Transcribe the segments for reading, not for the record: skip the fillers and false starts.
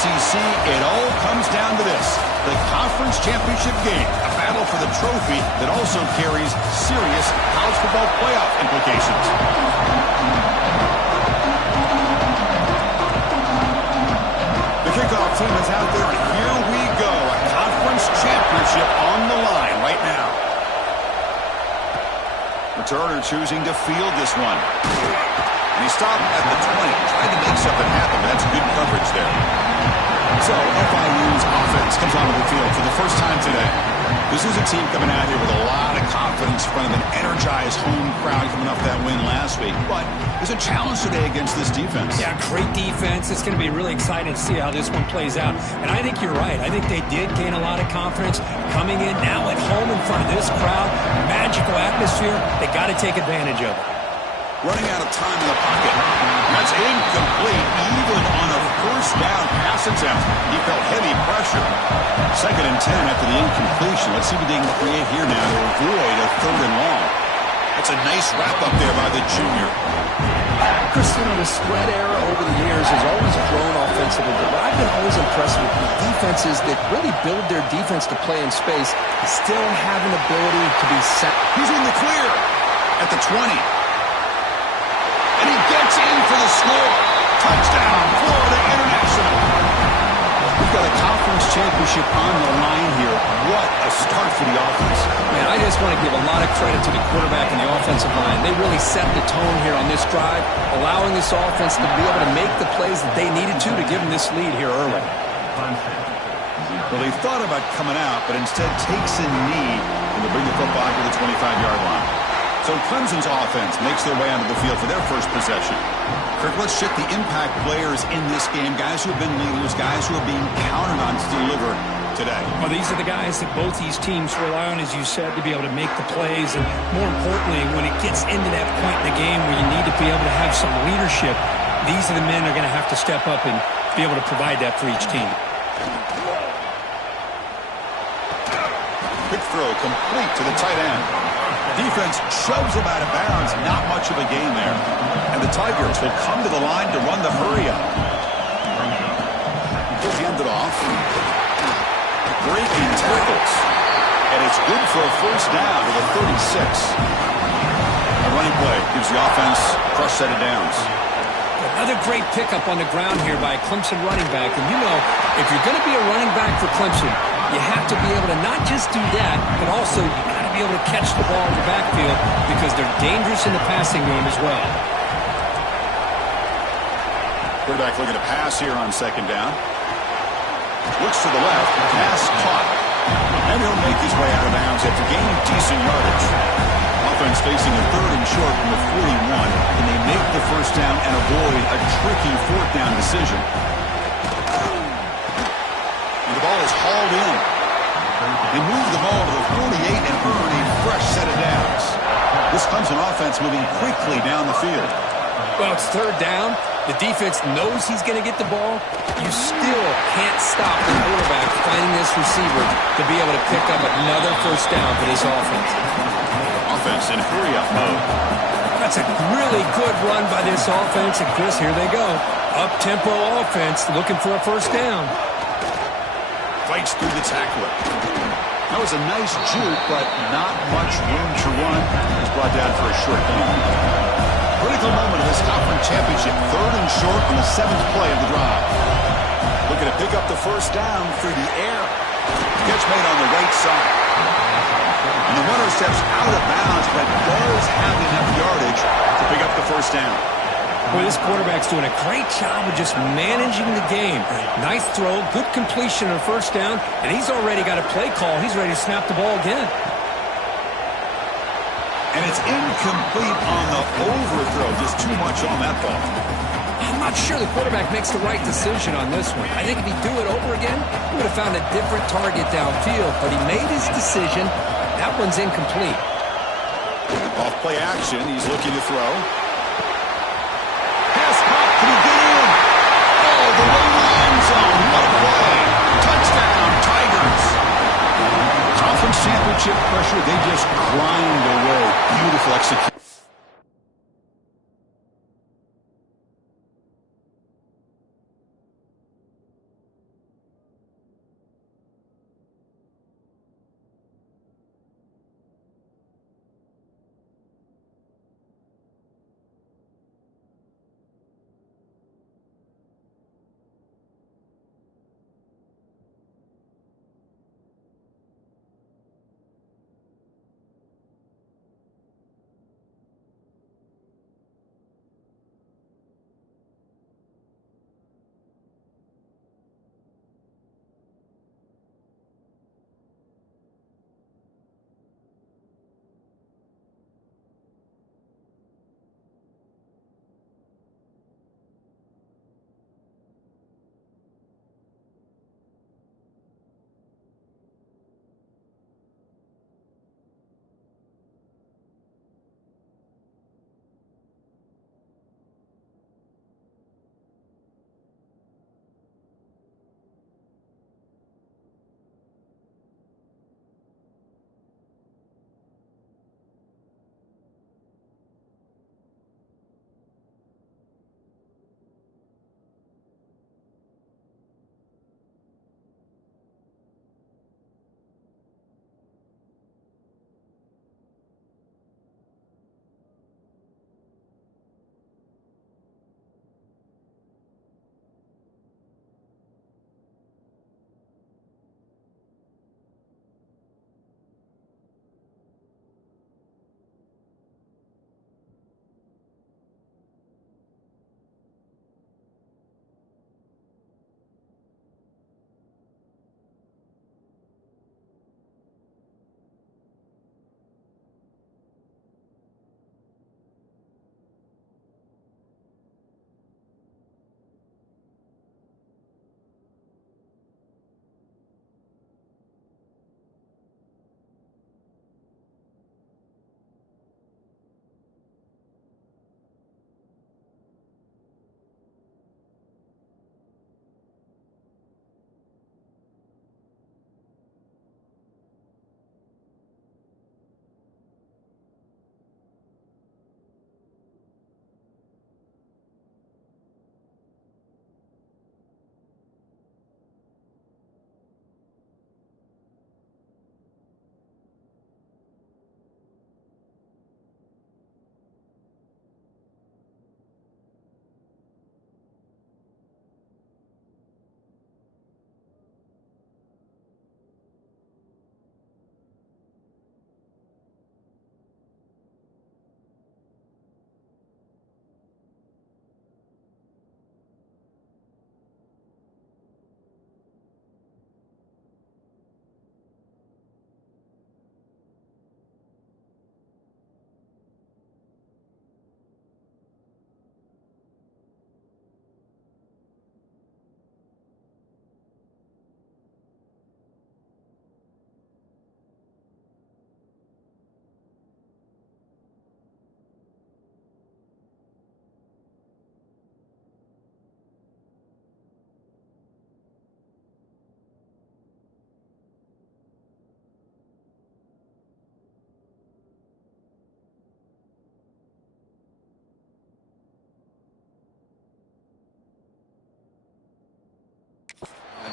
ACC, it all comes down to this. The conference championship game, a battle for the trophy that also carries serious college football playoff implications. The kickoff team is out there, and here we go. A conference championship on the line right now. Returner choosing to field this one. And he stopped at the 20, trying to make something happen, but that's good coverage there. So FIU's offense comes onto the field for the first time today. This is a team coming out here with a lot of confidence in front of an energized home crowd coming off that win last week. But there's a challenge today against this defense. Yeah, great defense. It's going to be really exciting to see how this one plays out. And I think you're right. I think they did gain a lot of confidence coming in now at home in front of this crowd. Magical atmosphere. They got to take advantage of it. Running out of time in the pocket. That's incomplete, even on a first down pass attempt. He felt heavy pressure. 2nd and 10 after the incompletion. Let's see what they can create here now to avoid a 3rd and long. That's a nice wrap up there by the junior. Christian, the spread era over the years has always grown offensively, but I've been always impressed with the defenses that really build their defense to play in space and still have an ability to be set. He's in the clear at the 20. And he gets in for the score. Touchdown, Florida International. We've got a conference championship on the line here. What a start for the offense. Man, I just want to give a lot of credit to the quarterback and the offensive line. They really set the tone here on this drive, allowing this offense to be able to make the plays that they needed to give them this lead here early. Well, they thought about coming out, but instead takes a knee and they bring the football to the 25-yard line. So Clemson's offense makes their way onto the field for their first possession. Kirk, let's check the impact players in this game, guys who have been leaders, guys who are being counted on to deliver today. Well, these are the guys that both these teams rely on, as you said, to be able to make the plays. And more importantly, when it gets into that point in the game where you need to be able to have some leadership, these are the men that are going to have to step up and be able to provide that for each team. Quick throw complete to the tight end. Defense shoves him out of bounds. Not much of a gain there. And the Tigers will come to the line to run the hurry up. He'll hand it off. Breaking tackles. And it's good for a first down to the 36. A running play gives the offense a fresh set of downs. Another great pickup on the ground here by a Clemson running back. And you know, if you're going to be a running back for Clemson, you have to be able to not just do that, but also you got to be able to catch the ball in the backfield because they're dangerous in the passing game as well. Quarterback looking to pass here on 2nd down. Looks to the left. Pass caught. And he'll make his way out of bounds after gaining decent yardage. Offense facing a 3rd and short from the 41. Can they make the first down and avoid a tricky 4th down decision? And the ball is hauled in. They move the ball to the 48 and earn a fresh set of downs. This Clemson offense moving quickly down the field. Well, it's 3rd down. The defense knows he's going to get the ball. You still can't stop the quarterback finding this receiver to be able to pick up another first down for this offense. Offense in hurry-up mode. That's a really good run by this offense. And, Chris, here they go. Up-tempo offense looking for a first down. Fights through the tackler. That was a nice juke, but not much room to run. He's brought down for a short gain. Critical moment of this conference championship. 3rd and short on the 7th play of the drive. Looking to pick up the first down through the air. Catch made on the right side. And the runner steps out of bounds, but does have enough yardage to pick up the first down. Boy, this quarterback's doing a great job of just managing the game. Nice throw, good completion on first down, and he's already got a play call. He's ready to snap the ball again. And it's incomplete on the overthrow. Just too much on that ball. I'm not sure the quarterback makes the right decision on this one. I think if he'd do it over again, he would have found a different target downfield. But he made his decision. That one's incomplete. Off play action. He's looking to throw. Pass caught. Can he get in? Oh, the way to the end zone. What a play. Touchdown, Tigers. Conference championship pressure. They just grind away. Beautiful execution.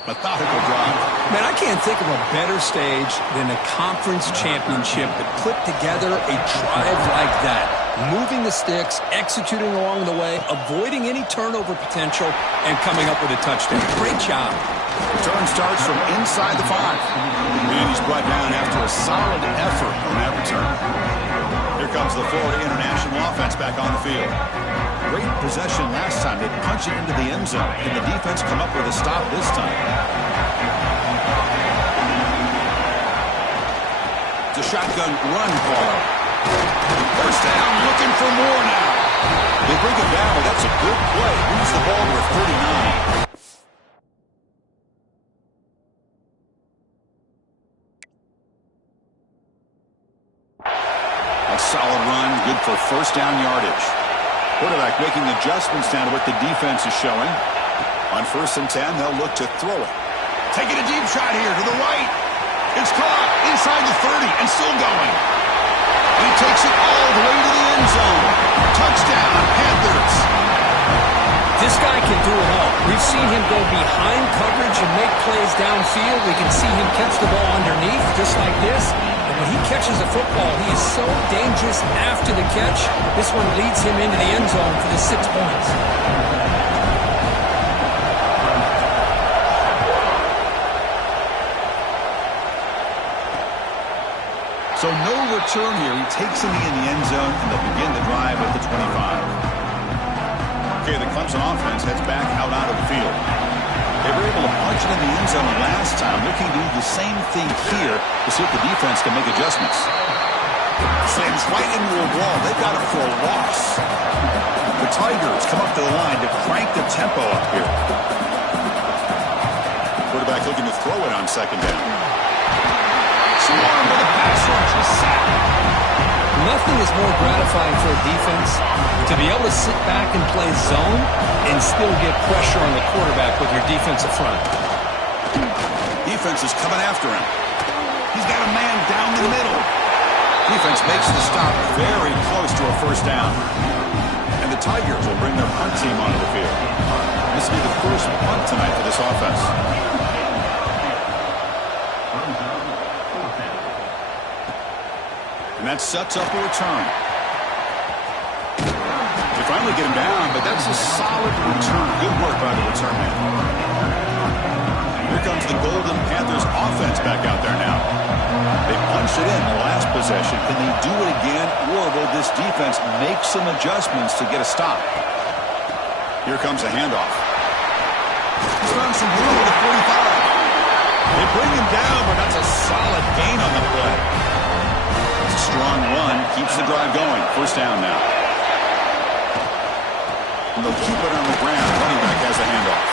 Methodical drive. Man, I can't think of a better stage than a conference championship to put together a drive like that. Moving the sticks, executing along the way, avoiding any turnover potential, and coming up with a touchdown. Great job. Return starts from inside the 5. And he's brought down after a solid effort on that return. Here comes the Florida International offense back on the field. Great possession last time. They punch it into the end zone. Can the defense come up with a stop this time? It's a shotgun run call. First down, looking for more now. They bring it down, but that's a good play. Moves the ball to 39. A solid run, good for first down yardage. Quarterback making adjustments down to what the defense is showing. On 1st and 10, they'll look to throw it. Taking a deep shot here to the right. It's caught inside the 30 and still going. And he takes it all the way to the end zone. Touchdown, Panthers. This guy can do it all. We've seen him go behind coverage and make plays downfield. We can see him catch the ball underneath just like this. And when he catches a football, he is so dangerous after the catch. This one leads him into the end zone for the 6 points. So no return here. He takes him in the end zone, and they'll begin the drive at the 25. Okay, the Clemson offense heads back out onto the field. They were able to punch it in the end zone last time, looking to do the same thing here to see if the defense can make adjustments. Slams right into a wall. They got it for a loss. The Tigers come up to the line to crank the tempo up here. Quarterback looking to throw it on 2nd down. Swarm with a pass rush. A sack. Nothing is more gratifying for a defense to be able to sit back and play zone and still get pressure on the quarterback with your defensive front. Defense is coming after him. He's got a man down the middle. Defense makes the stop very close to a first down. And the Tigers will bring their punt team onto the field. This will be the first punt tonight for this offense. And that sets up a return. They finally get him down, but that's a solid return. Good work by the return man. Here comes the Golden Panthers offense back out there now. They punched it in the last possession. Can they do it again, or will this defense make some adjustments to get a stop? Here comes a handoff. He's found some room with a 45. They bring him down, but that's a solid gain on the play. Strong run keeps the drive going. First down now. And they'll keep it on the ground. Running back has a handoff.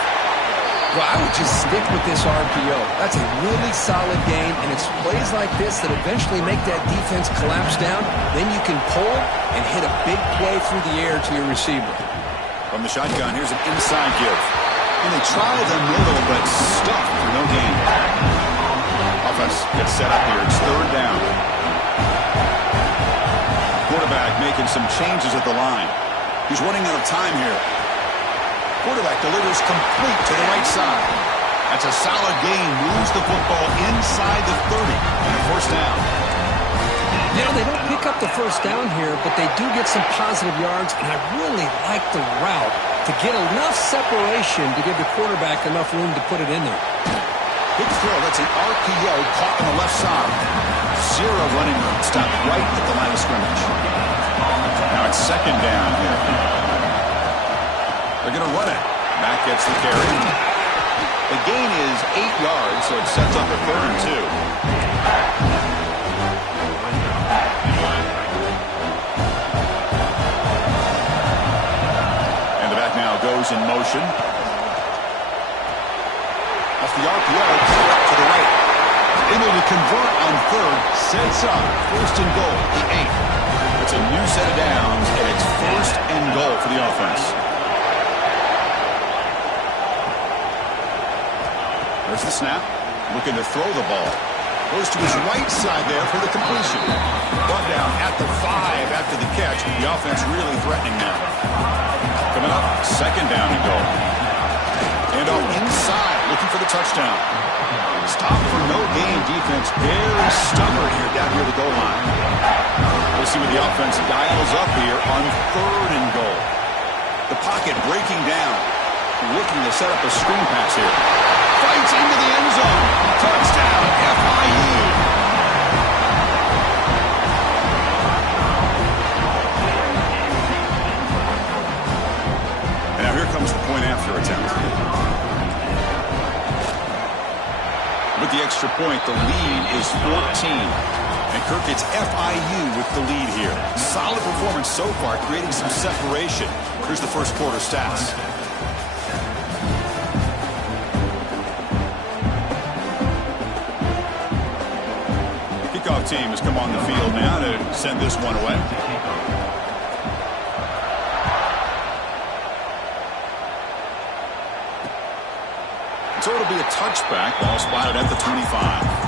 Well, I would just stick with this RPO. That's a really solid gain, and it's plays like this that eventually make that defense collapse down. Then you can pull and hit a big play through the air to your receiver. From the shotgun, here's an inside give. And they tried the middle, but stuck for no gain. Offense gets set up here. It's 3rd down. Quarterback making some changes at the line. He's running out of time here. Quarterback delivers complete to the right side. That's a solid gain. Moves the football inside the 30 and a first down. You know, they don't pick up the first down here, but they do get some positive yards, and I really like the route to get enough separation to give the quarterback enough room to put it in there. Big throw. That's an RPO caught on the left side. 0 running room. Stopped right at the line of scrimmage. Now it's 2nd down here. They're going to run it. Mack gets the carry. The gain is 8 yards, so it sets up a 3rd and 2. And the back now goes in motion. Off the RPO, to the right. Able to convert on 3rd, sets up 1st and goal, the 8th. It's a new set of downs, and it's 1st and goal for the offense. There's the snap, looking to throw the ball. Goes to his right side there for the completion. Brought down at the 5 after the catch. The offense really threatening now. Coming up, 2nd down and goal. And off inside, looking for the touchdown. Stop for no gain defense. Very stubborn here down near the goal line. We'll see what the offense dials up here on 3rd and goal. The pocket breaking down. Looking to set up a screen pass here. Fights into the end zone. Touchdown, FIU. And now here comes the point after attempt. With the extra point, the lead is 14. And Kirk, it's FIU with the lead here. Solid performance so far, creating some separation. Here's the first quarter stats. Kickoff team has come on the field now to send this one away. So it'll be a touchback. Ball spotted at the 25.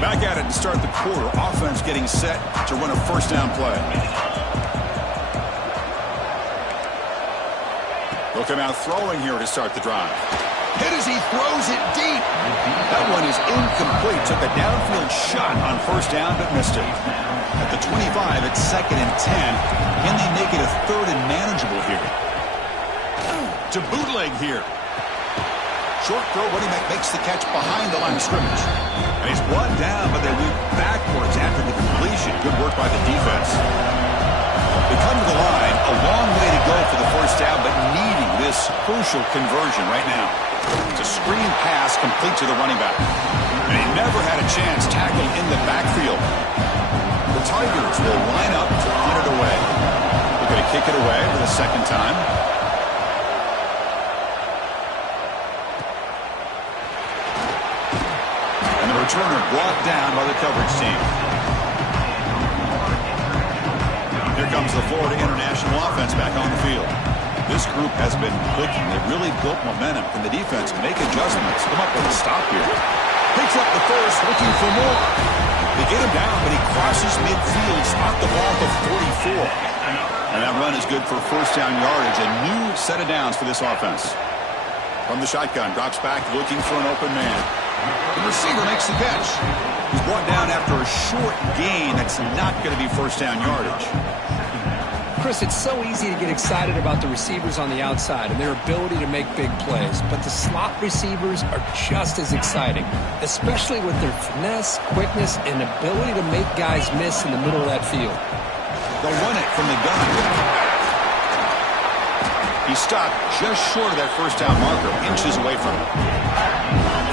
Back at it to start the quarter. Offense getting set to run a first down play. They'll come out throwing here to start the drive. Hit as he throws it deep. That one is incomplete. Took a downfield shot on first down, but missed it. At the 25, it's 2nd and 10. Can they make it a 3rd and manageable here? To bootleg here. Short throw, running back makes the catch behind the line of scrimmage. And he's brought down, but they weave backwards after the completion. Good work by the defense. They come to the line, a long way to go for the first down, but needing this crucial conversion right now. It's a screen pass complete to the running back. And he never had a chance tackled in the backfield. The Tigers will line up to punt it away. They're going to kick it away for the 2nd time. Returner brought down by the coverage team. Here comes the Florida International offense back on the field. This group has been clicking. They've really built momentum. Can the defense make adjustments? Come up with a stop here. Picks up the first, looking for more. They get him down, but he crosses midfield, spot the ball to 44. And that run is good for first down yardage. A new set of downs for this offense. From the shotgun, drops back, looking for an open man. The receiver makes the catch. He's brought down after a short gain. That's not going to be first down yardage. Chris, it's so easy to get excited about the receivers on the outside and their ability to make big plays, but the slot receivers are just as exciting, especially with their finesse, quickness, and ability to make guys miss in the middle of that field. They'll run it from the gun. He stopped just short of that first down marker, inches away from it.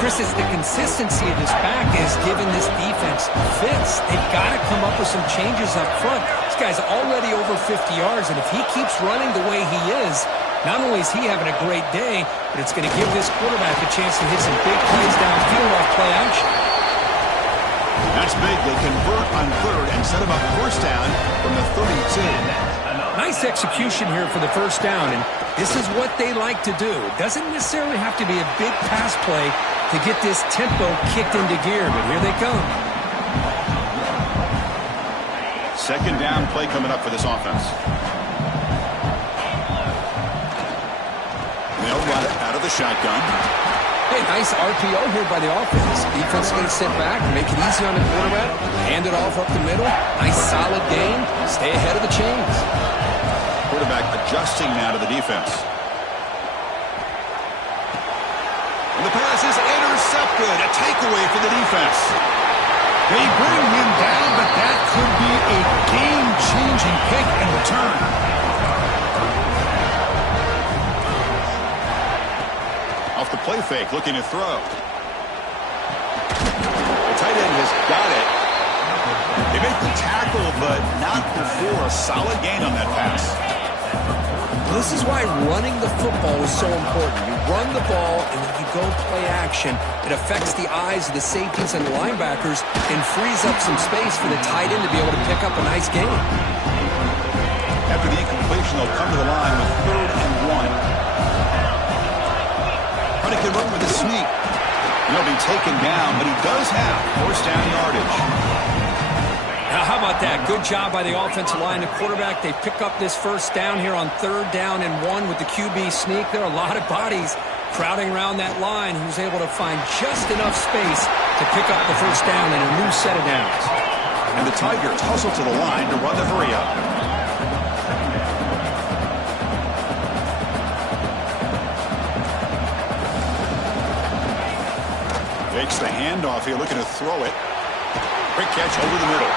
Chris, it's the consistency of this back is giving this defense fits. They've got to come up with some changes up front. This guy's already over 50 yards, and if he keeps running the way he is, not only is he having a great day, but it's going to give this quarterback a chance to hit some big plays downfield off play action. That's big. They convert on 3rd and set him up first down from the 32. Nice execution here for the first down, and this is what they like to do. It doesn't necessarily have to be a big pass play to get this tempo kicked into gear, but here they come. 2nd down play coming up for this offense. They'll run it out of the shotgun. Hey, nice RPO here by the offense. Defense gets sent back, make it easy on the quarterback, hand it off up the middle. Nice solid gain. Stay ahead of the chains. Quarterback adjusting now to the defense. And the pass is intercepted. A takeaway for the defense. They bring him down, but that could be a game-changing pick and return. Off the play fake, looking to throw. The tight end has got it. They make the tackle, but not before a solid gain on that pass. This is why running the football is so important. You run the ball, and then you go play action. It affects the eyes of the safeties and the linebackers and frees up some space for the tight end to be able to pick up a nice gain. After the incompletion, they'll come to the line with 3rd and 1. Honey can run with a sneak. He'll be taken down, but he does have first down yardage. Now, how about that? Good job by the offensive line. The quarterback, they pick up this first down here on 3rd down and 1 with the QB sneak. There are a lot of bodies crowding around that line. He was able to find just enough space to pick up the first down in a new set of downs. And the Tigers hustle to the line to run the hurry-up. Takes the handoff here, looking to throw it. Quick catch over the middle.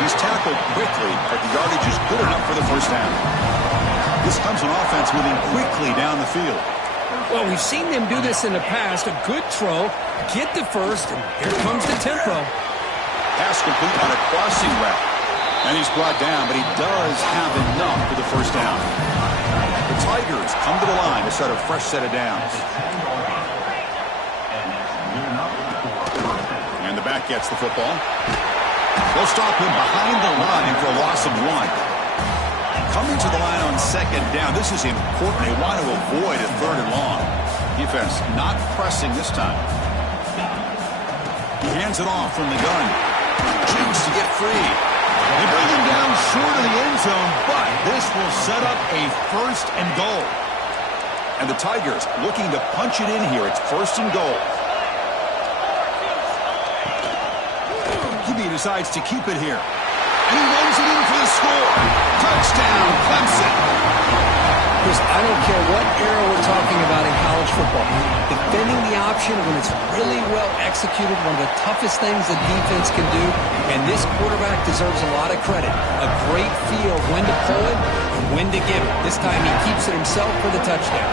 He's tackled quickly, but the yardage is good enough for the first down. This comes an offense moving quickly down the field. Well, we've seen them do this in the past. A good throw, get the first, and here comes the tempo. Pass complete on a crossing route. And he's brought down, but he does have enough for the first down. The Tigers come to the line to start a fresh set of downs. And the back gets the football. They'll stop him behind the line for a loss of 1. Coming to the line on 2nd down, this is important. They want to avoid a 3rd and long. Defense not pressing this time. He hands it off from the gun. Jigs to get free. They bring him down short of the end zone, but this will set up a 1st and goal. And the Tigers looking to punch it in here. It's 1st and goal. QB decides to keep it here. And he runs it in for the score. Touchdown, Clemson. Chris, I don't care what era we're talking about in college football. Defending the option when it's really well executed, one of the toughest things a defense can do, and this quarterback deserves a lot of credit. A great feel of when to pull it and when to give it. This time he keeps it himself for the touchdown.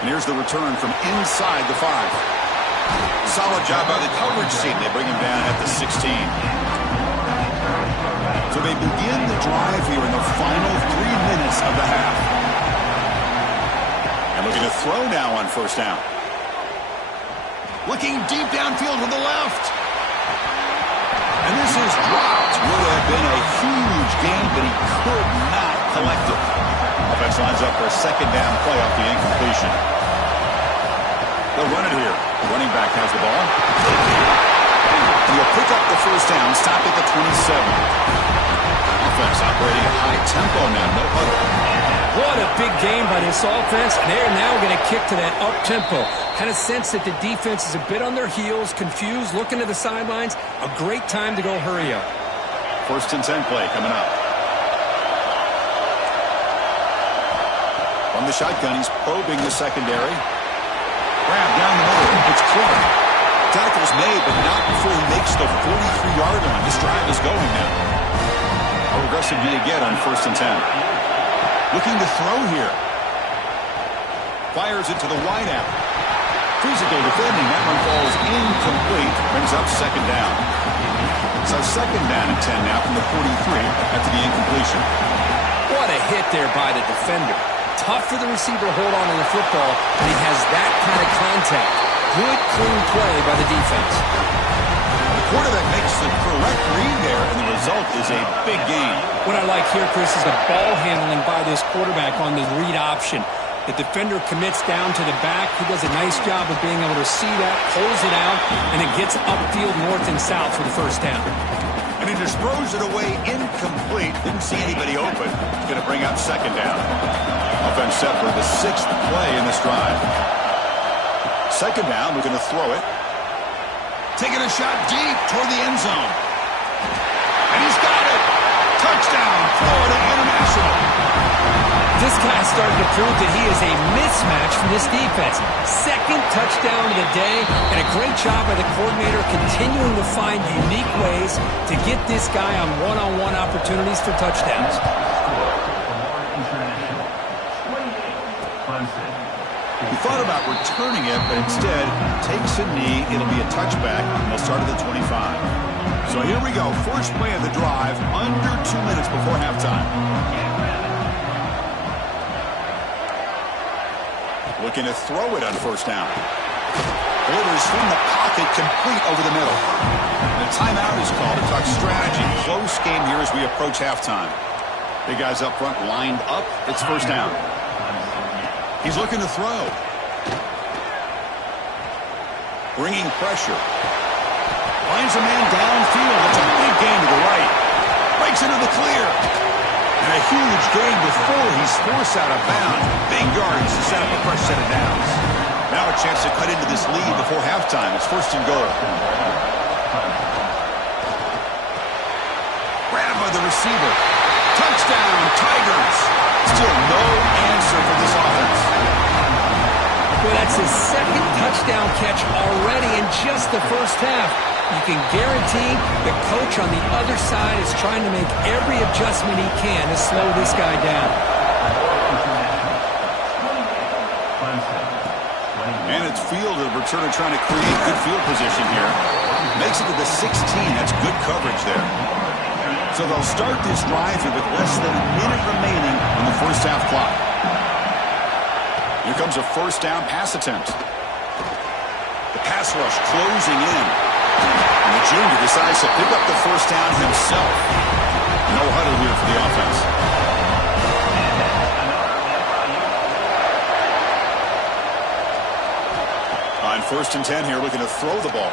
And here's the return from inside the 5. Solid job by the coverage team. They bring him down at the 16. So they begin the drive here in the final 3 minutes of the half. And looking to throw now on 1st down. Looking deep downfield to the left. And this is dropped. Would have been a huge gain, but he could not collect it. Offense lines up for a 2nd down play off the incompletion. They'll run it here. The running back has the ball. He'll pick up the first down, stop at the 27. Offense operating at high tempo now, no huddle. What a big game by this offense. They're now going to kick to that up-tempo. Kind of sense that the defense is a bit on their heels, confused, looking to the sidelines. A great time to go hurry up. 1st and 10 play coming up. From the shotgun, he's probing the secondary. Grab down the middle. It's Clark. Tackle's made, but not before he makes the 43-yard line. This drive is going now. How aggressive do you get on 1st and 10? Looking to throw here. Fires it to the wideout. Physical defending. That one falls incomplete. Brings up 2nd down. So 2nd down and 10 now from the 43 after the incompletion. What a hit there by the defender. Tough for the receiver to hold on to the football, and he has that kind of contact. Good, clean play by the defense. The quarterback makes the correct read there, and the result is a big gain. What I like here, Chris, is the ball handling by this quarterback on the read option. The defender commits down to the back. He does a nice job of being able to see that, pulls it out, and it gets upfield north and south for the first down. And he just throws it away incomplete. Didn't see anybody open. It's going to bring up 2nd down. Offense set for the 6th play in this drive. 2nd down, we're going to throw it. Taking a shot deep toward the end zone. And he's got it. Touchdown, Florida International. This guy's starting to prove that he is a mismatch from this defense. 2nd touchdown of the day, and a great job by the coordinator continuing to find unique ways to get this guy on one-on-one opportunities for touchdowns. He thought about returning it, but instead takes a knee. It'll be a touchback, and they'll start at the 25. So here we go. First play of the drive, under 2 minutes before halftime. Looking to throw it on 1st down. Delivers from the pocket, complete over the middle. And a timeout is called to talk strategy. Close game here as we approach halftime. Big guys up front lined up. It's 1st down. He's looking to throw. bringing pressure. Finds a man downfield. It's a big gain to the right. Breaks into the clear. And a huge gain before he's forced out of bounds. Big yards to set up a fresh set of downs. Now a chance to cut into this lead before halftime. It's 1st and goal. Grabbed by the receiver. Touchdown, Tigers. Still no answer for this offense. Well, that's his 2nd touchdown catch already in just the first half. You can guarantee the coach on the other side is trying to make every adjustment he can to slow this guy down. And it's field, the returner trying to create good field position here. Makes it to the 16. That's good coverage there. So they'll start this drive here with less than a minute remaining on the first half clock. Here comes a 1st down pass attempt. The pass rush closing in. And the junior decides to pick up the 1st down himself. No huddle here for the offense. On 1st and 10 here, looking to throw the ball.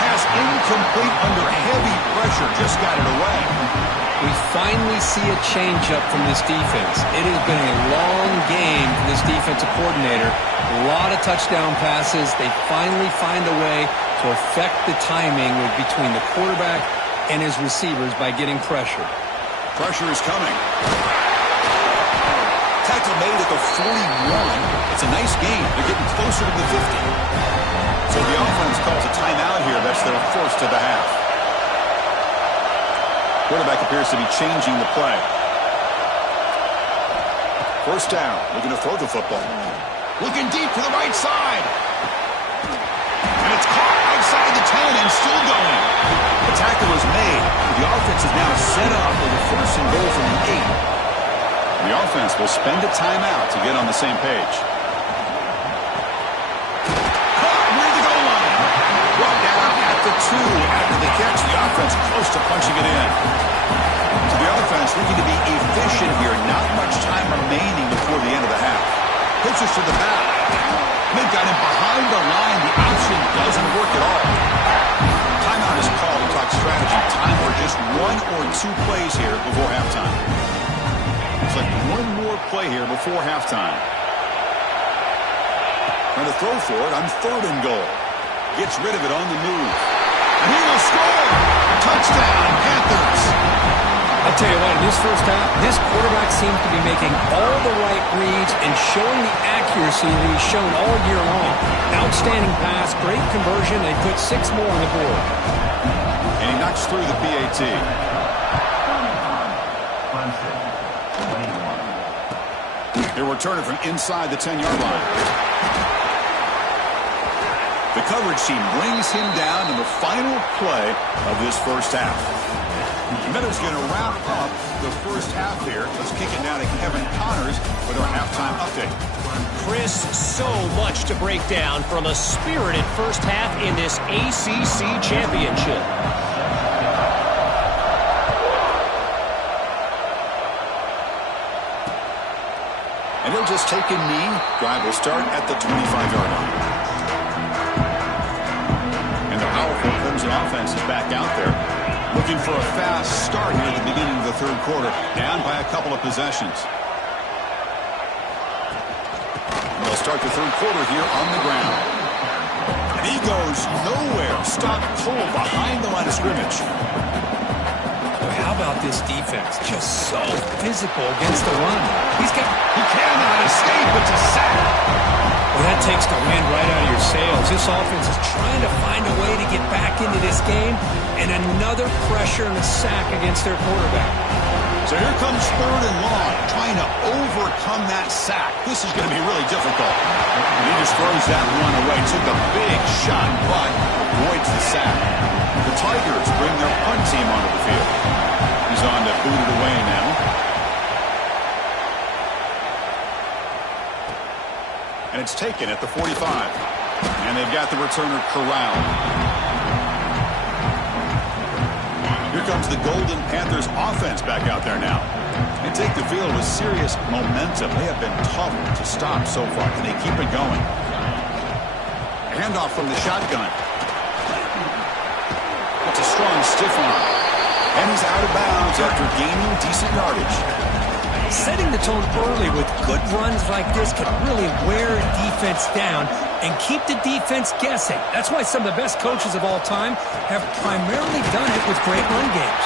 Pass incomplete under heavy pressure. Just got it away. We finally see a change-up from this defense. It has been a long game for this defensive coordinator. A lot of touchdown passes. They finally find a way to affect the timing between the quarterback and his receivers by getting pressure. Pressure is coming. Tackle made at the 41. It's a nice gain. They're getting closer to the 50. So the offense calls a timeout here. That's their 1st of the half. Quarterback appears to be changing the play. 1st down. Looking to throw the football. Looking deep to the right side. And it's caught outside the 10 and still going. The tackle is made. The offense is now set up with a 1st and goal from the 8. The offense will spend a timeout to get on the same page. Caught near the goal line. Brought down at the 2 after the catch. The offense close to punching it in. So the offense looking to be efficient here. Not much time remaining before the end of the half. Pitches to the back. They've got him behind the line. The option doesn't work at all. Timeout is called to talk strategy. Time for just 1 or 2 plays here before halftime. It's like 1 more play here before halftime. Trying to throw for it on 3rd and goal. Gets rid of it on the move. And he will score! Touchdown, Panthers! I'll tell you what, in this first half, this quarterback seems to be making all the right reads and showing the accuracy that he's shown all year long. Outstanding pass, great conversion, and put 6 more on the board. And he knocks through the PAT. They're returning from inside the 10-yard line. The coverage team brings him down in the final play of this first half. Miller's going to wrap up the first half here. Let's kick it down to Kevin Connors with our halftime update. Chris, so much to break down from a spirited first half in this ACC championship. And he'll just take a knee. Drive will start at the 25-yard line. And the powerful Clemson offense is back out there. Looking for a fast start here at the beginning of the 3rd quarter. Down by a couple of possessions. And they'll start the 3rd quarter here on the ground. And he goes nowhere. Stop cold behind the line of scrimmage. How about this defense? Just so physical against the run. He cannot escape. It's a sack. Well, that takes the wind right out of your sails. This offense is trying to find a way to get back into this game, and another pressure and a sack against their quarterback. So here comes 3rd and long, trying to overcome that sack. This is going to be really difficult. And he just throws that one away. Took a big shot, but avoids the sack. The Tigers bring their punt team onto the field. He's on to boot it away now. And it's taken at the 45. And they've got the returner corralled. Here comes the Golden Panthers offense back out there now. And take the field with serious momentum. They have been tough to stop so far. Can they keep it going? Handoff from the shotgun. It's a strong stiff arm. And he's out of bounds after gaining decent yardage. Setting the tone early with good runs like this can really wear a defense down and keep the defense guessing. That's why some of the best coaches of all time have primarily done it with great run games.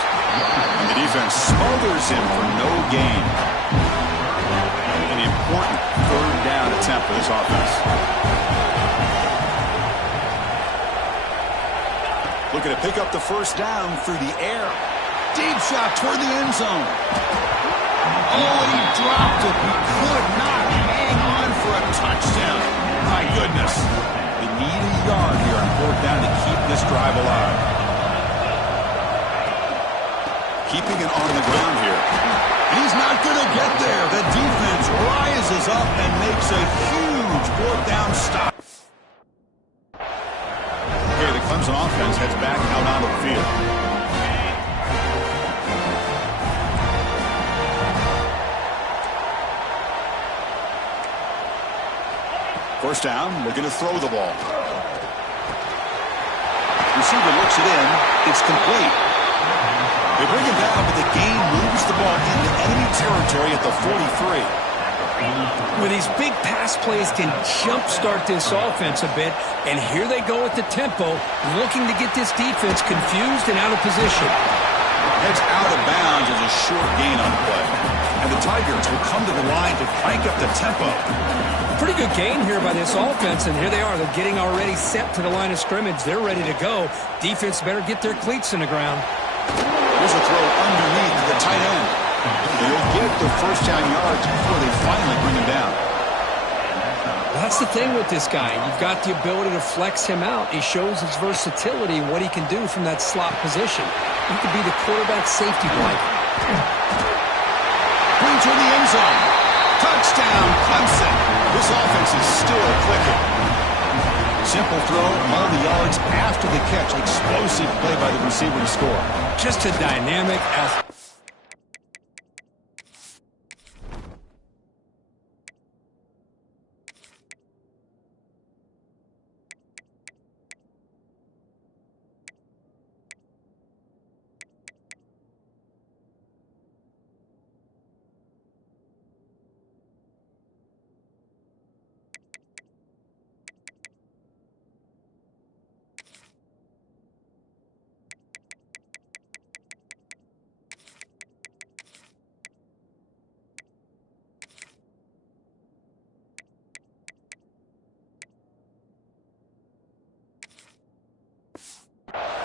And the defense smothers him for no gain. An important third down attempt for this offense. Looking to pick up the first down through the air. Deep shot toward the end zone. Oh, he dropped it. He could not hang on for a touchdown. My goodness. They need a yard here on fourth down to keep this drive alive. Keeping it on the ground here. He's not going to get there. The defense rises up and makes a huge fourth down stop. Okay, the Clemson offense heads back out onto the field. First down, looking to throw the ball. Receiver looks it in. It's complete. They bring him down, but the game moves the ball into enemy territory at the 43. With these big pass plays can jumpstart this offense a bit, and here they go with the tempo, looking to get this defense confused and out of position. Heads out of bounds as a short gain on the play. And the Tigers will come to the line to crank up the tempo. Pretty good gain here by this offense, and here they are. They're getting already set to the line of scrimmage. They're ready to go. Defense better get their cleats in the ground. Here's a throw underneath the tight end. They'll get the first down yards before they finally bring him down. That's the thing with this guy. You've got the ability to flex him out. He shows his versatility and what he can do from that slot position. He could be the quarterback safety blanket. Bring to the end zone. Touchdown, Clemson. This offense is still clicking. Simple throw, all the yards after the catch. Explosive play by the receiver to score. Just a dynamic athlete.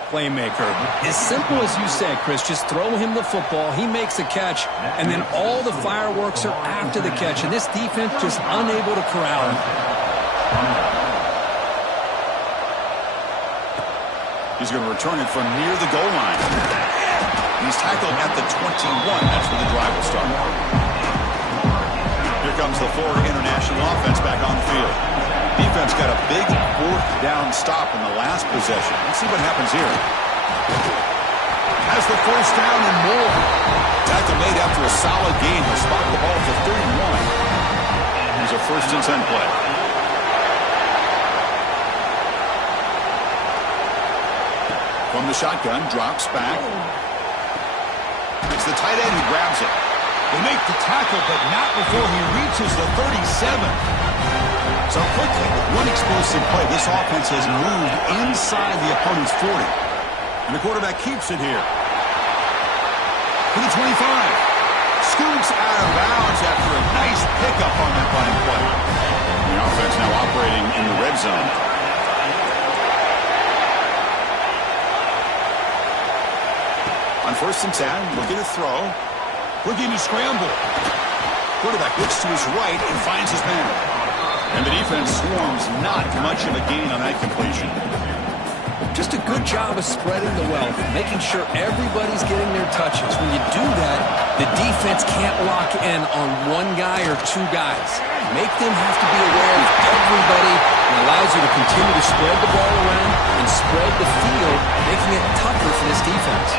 Playmaker. As simple as you said, Chris, just throw him the football, he makes a catch, and then all the fireworks are after the catch, and this defense just unable to corral him. He's going to return it from near the goal line. He's tackled at the 21. That's where the drive will start. Here comes the Florida International offense back on the field. Defense got a big fourth down stop in the last possession. Let's see what happens here. Has the first down and more. Tackle made after a solid gain. He'll spot the ball to 31. Here's a first and 10 play. From the shotgun, drops back. It's the tight end who grabs it. They make the tackle, but not before he reaches the 37. So quickly, with one explosive play, this offense has moved inside the opponent's 40. And the quarterback keeps it here. To the 25. Scoots out of bounds after a nice pickup on that running play. The offense now operating in the red zone. On first and 10, looking to throw. Looking to scramble. Quarterback looks to his right and finds his man. And the defense swarms not much of a gain on that completion. Just a good job of spreading the wealth, making sure everybody's getting their touches. When you do that, the defense can't lock in on one guy or two guys. Make them have to be aware of everybody, and allows you to continue to spread the ball around and spread the field, making it tougher for this defense.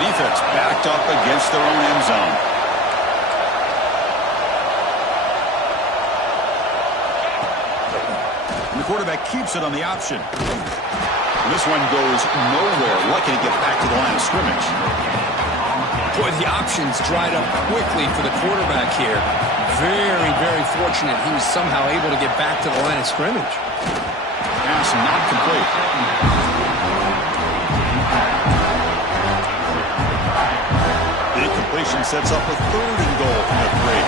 The defense backed up against their own end zone. quarterback keeps it on the option. And this one goes nowhere. Lucky to get back to the line of scrimmage. Boy, the options dried up quickly for the quarterback here. Very, very fortunate he was somehow able to get back to the line of scrimmage. Pass not complete. The incompletion sets up a 3rd and goal from the 3.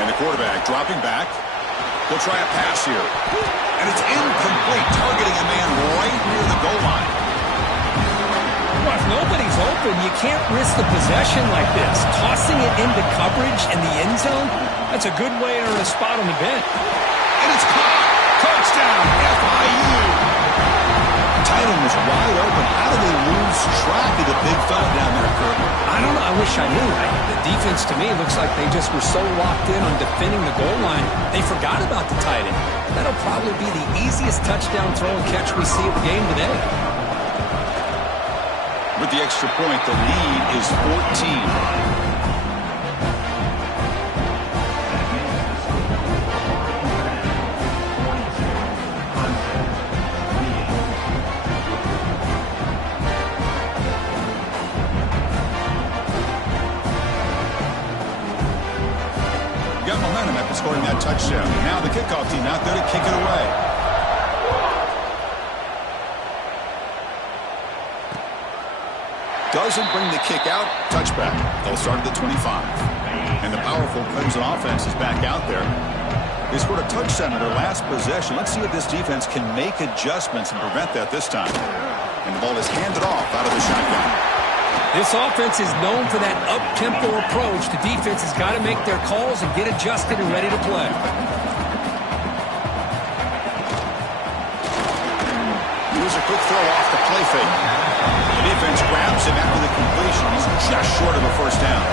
And the quarterback dropping back. He'll try a pass here. And it's incomplete, targeting a man right near the goal line. Well, if nobody's open, you can't risk the possession like this. Tossing it into coverage in the end zone, that's a good way to earn a spot on the bench. And it's caught. Touchdown, FIU. Tight end was wide open. How do they lose track of the big fella down there, Kurt? I don't know. I wish I knew. The defense, to me, looks like they just were so locked in on defending the goal line, they forgot about the tight end. That'll probably be the easiest touchdown throw and catch we see of the game today. With the extra point, the lead is 14. Got momentum after scoring that touchdown. Now the kickoff team out there to kick it away. Doesn't bring the kick out. Touchback. They'll start at the 25. And the powerful Clemson offense is back out there. They scored a touchdown in their last possession. Let's see if this defense can make adjustments and prevent that this time. And the ball is handed off out of the shotgun. This offense is known for that up-tempo approach. The defense has got to make their calls and get adjusted and ready to play. Here's a quick throw off the play fake. The defense grabs him after the completion. He's just short of a first down.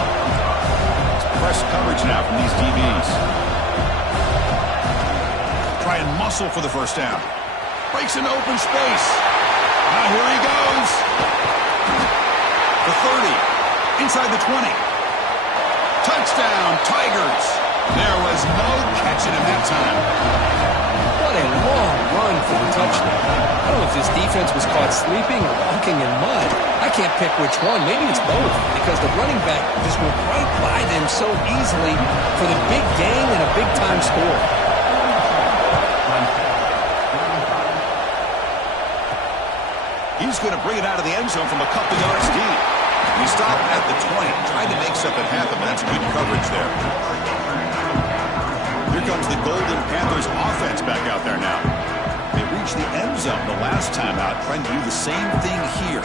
It's press coverage now from these DBs. Try and muscle for the first down. Breaks into open space. Now here he goes. The 30, inside the 20. Touchdown, Tigers. There was no catching him that time. What a long run for the touchdown. I don't know if this defense was caught sleeping or walking in mud. I can't pick which one. Maybe it's both, because the running back just went right by them so easily for the big gain and a big-time score. He's going to bring it out of the end zone from a couple yards deep. He stopped at the 20, trying to make something happen, but that's good coverage there. Here comes the Golden Panthers offense back out there now. They reached the end zone the last time out, trying to do the same thing here.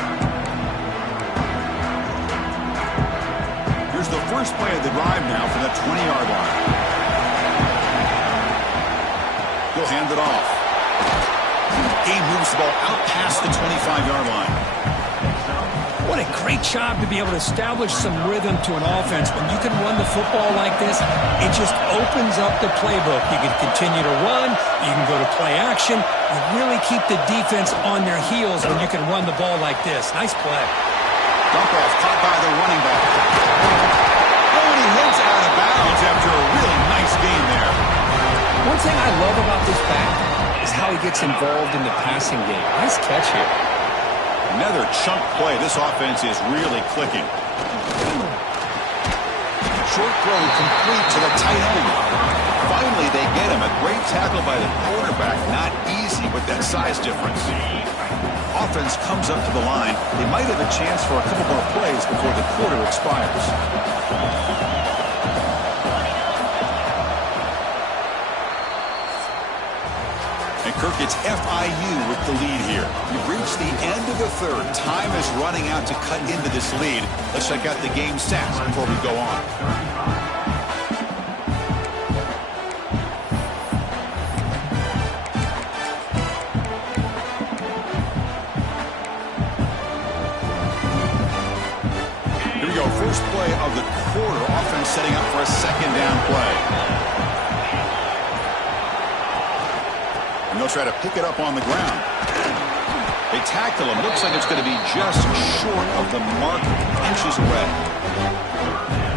Here's the first play of the drive now from the 20-yard line. He'll hand it off. He moves the ball out past the 25-yard line. What a great job to be able to establish some rhythm to an offense. When you can run the football like this, it just opens up the playbook. You can continue to run. You can go to play action. You really keep the defense on their heels when you can run the ball like this. Nice play. Dump off caught by the running back. Oh, and he heads out of bounds after a really nice gain there. One thing I love about this back is how he gets involved in the passing game. Nice catch here. Another chunk play. This offense is really clicking. Short throw complete to the tight end. Finally, they get him. A great tackle by the quarterback. Not easy with that size difference. Offense comes up to the line. They might have a chance for a couple more plays before the quarter expires. Kirk, it's FIU with the lead here. We've reached the end of the third. Time is running out to cut into this lead. Let's check out the game stats before we go on. Here we go. First play of the quarter. Offense setting up for a second down play. And they'll try to pick it up on the ground. They tackle him. Looks like it's going to be just short of the mark, inches away.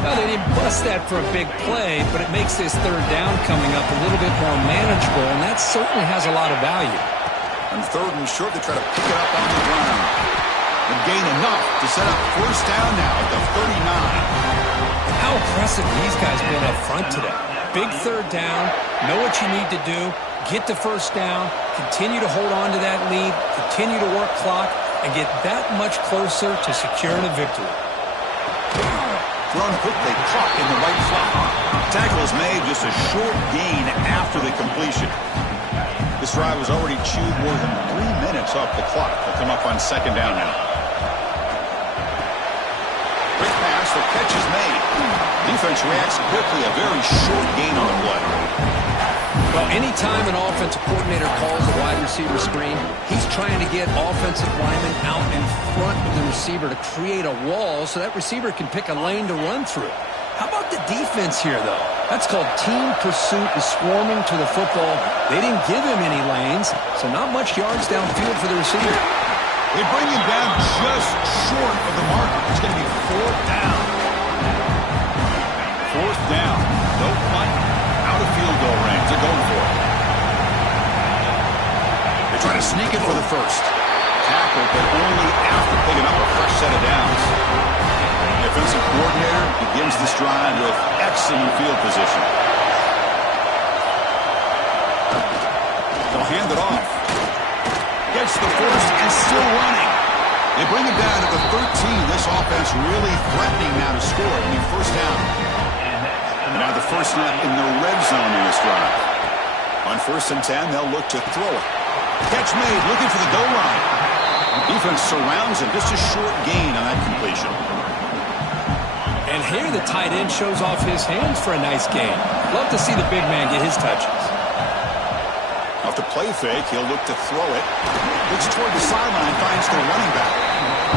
Well, they didn't bust that for a big play, but it makes this third down coming up a little bit more manageable, and that certainly has a lot of value. On third and short, they try to pick it up on the ground. And gain enough to set up first down now at the 39. How impressive these guys been up front today. Big third down, know what you need to do, get the first down, continue to hold on to that lead, continue to work clock, and get that much closer to securing a victory. Thrown quickly, caught in the right flat. Tackle is made, just a short gain after the completion. This drive has already chewed more than 3 minutes off the clock. They'll come up on second down now. Quick pass, the catch is made. Defense reacts quickly, a very short gain on the play. Well, anytime an offensive coordinator calls a wide receiver screen, he's trying to get offensive linemen out in front of the receiver to create a wall so that receiver can pick a lane to run through. How about the defense here, though? That's called team pursuit and swarming to the football. They didn't give him any lanes, so not much yards downfield for the receiver. They bring him down just short of the marker. It's going to be fourth down. Fourth down. No punt. Out of field goal range. They're going for it. They're trying to sneak it for the first. Tackle, but only after picking up a fresh set of downs. The offensive coordinator begins this drive with excellent field position. They'll hand it off. Gets the first and still running. They bring him down at the 13. This offense really threatening now to score. I mean, first down. And now the first snap in the red zone in this drive. On first and 10, they'll look to throw it. Catch made, looking for the goal line. Defense surrounds him. Just a short gain on that completion. And here the tight end shows off his hands for a nice gain. Love to see the big man get his touches. Off the play fake, he'll look to throw it. Looks toward the sideline, finds the running back.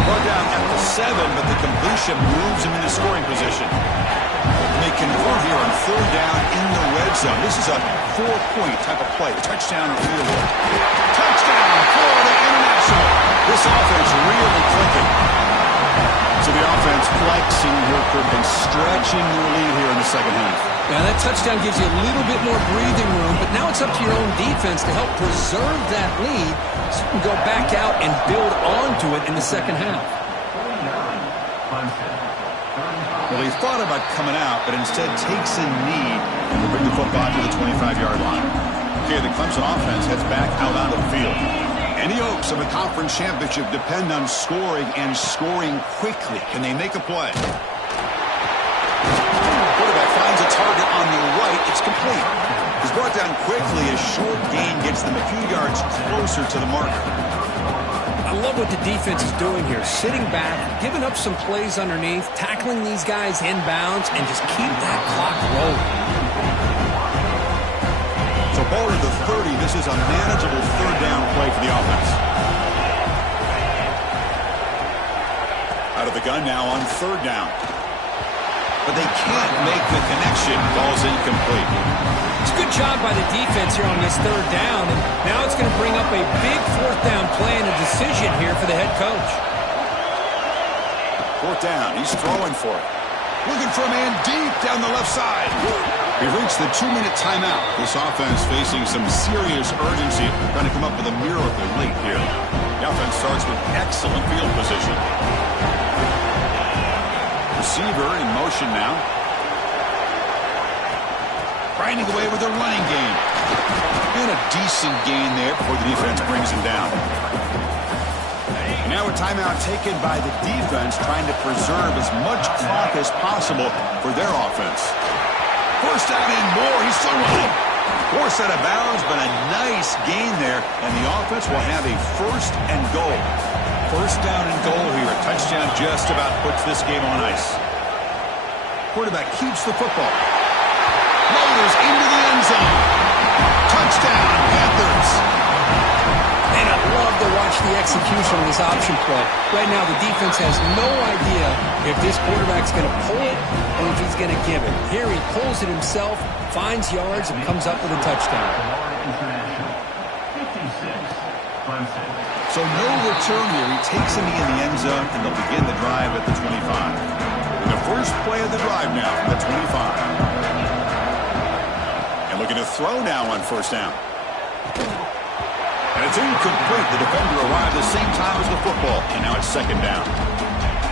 Brought down at the 7, but the completion moves him into scoring position. They convert here on third down in the red zone. This is a 4-point type of play. Touchdown or field goal. Touchdown, Florida International. This offense really clicking. So the offense flexing here, and stretching their lead here in the second half. Now that touchdown gives you a little bit more breathing room, but now it's up to your own defense to help preserve that lead so you can go back out and build onto it in the second half. Well, he thought about coming out, but instead takes a knee and will bring the football to the 25-yard line. Okay, the Clemson offense heads back out on the field. Any hopes of a conference championship depend on scoring and scoring quickly. Can they make a play? Quarterback finds a target on the right. It's complete. He's brought down quickly. A short gain gets them a few yards closer to the marker. I love what the defense is doing here. Sitting back, giving up some plays underneath, tackling these guys inbounds, and just keep that clock rolling. So ball to the 30. This is a manageable third down play for the offense. Out of the gun now on third down. But they can't make the connection. Ball's incomplete. It's a good job by the defense here on this third down, and now it's going to bring up a big fourth down play and a decision here for the head coach. Fourth down. He's throwing for it. Looking for a man deep down the left side. We've reached the 2-minute timeout. This offense facing some serious urgency. Trying to come up with a miracle late here. The offense starts with excellent field position. Receiver in motion now. Grinding away with a running game. And a decent gain there before the defense brings him down. And now a timeout taken by the defense, trying to preserve as much clock as possible for their offense. First down and more. He's still running. Forced out of bounds, but a nice gain there. And the offense will have a first and goal. First down and goal here. A touchdown just about puts this game on ice. Quarterback keeps the football. Loaders into the end zone. Touchdown, Panthers. And I love to watch the execution of this option play. Right now, the defense has no idea if this quarterback's going to pull it or if he's going to give it. Here he pulls it himself, finds yards, and comes up with a touchdown. So no return here. He takes him in the end zone, and they'll begin the drive at the 25. And the first play of the drive now from the 25. And looking to throw now on first down. And it's incomplete. The defender arrived the same time as the football. And now it's second down.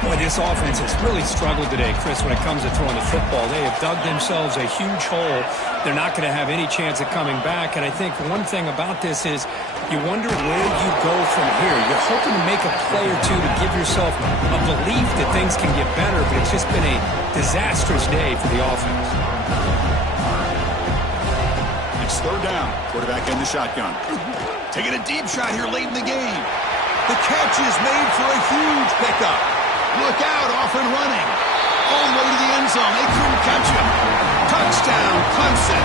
Boy, this offense has really struggled today, Chris, when it comes to throwing the football. They have dug themselves a huge hole. They're not going to have any chance of coming back. And I think one thing about this is you wonder where you go from here. You're hoping to make a play or two to give yourself a belief that things can get better, but it's just been a disastrous day for the offense. It's third down. Quarterback in the shotgun. Taking a deep shot here late in the game. The catch is made for a huge pickup. Look out, off and running. All the way to the end zone. They couldn't catch him. Touchdown, Clemson.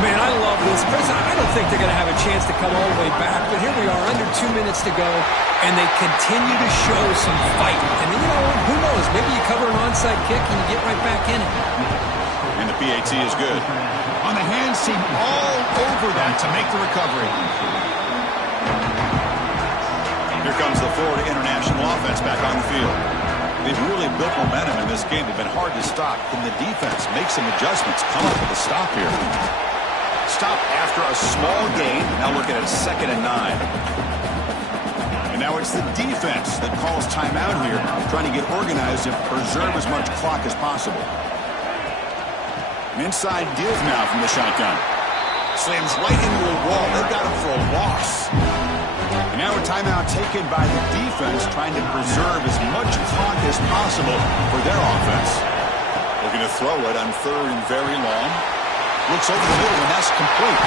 Man, I love this. Chris, I don't think they're going to have a chance to come all the way back, but here we are, under 2 minutes to go, and they continue to show some fight. And you know what? Who knows? Maybe you cover an onside kick and you get right back in it. And the PAT is good. On the hands team, all over that to make the recovery. Here comes the Florida International offense back on the field. They've really built momentum in this game. They've been hard to stop. Can the defense make some adjustments? Come up with a stop here. Stop after a small gain. Now looking at 2nd and 9. And now it's the defense that calls timeout here, trying to get organized and preserve as much clock as possible. An inside deal now from the shotgun. Slams right into a wall. They've got him for a loss. And now a timeout taken by the defense, trying to preserve as much clock as possible for their offense. Looking to throw it on 3rd and very long. Looks over the middle, and that's complete.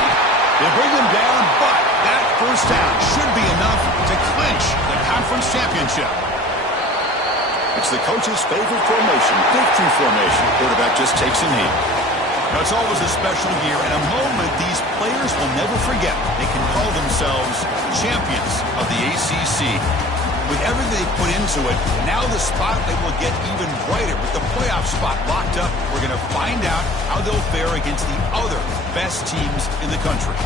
They bring them down, but that first down should be enough to clinch the conference championship. It's the coach's favorite formation, victory formation. Quarterback just takes a knee. Now, it's always a special year and a moment these players will never forget. They can call themselves champions of the ACC. With everything they put into it, now the spotlight will get even brighter. With the playoff spot locked up, we're going to find out how they'll fare against the other best teams in the country.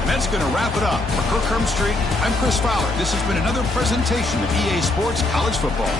And that's going to wrap it up. For Kirk Street, I'm Chris Fowler. This has been another presentation of EA Sports College Football.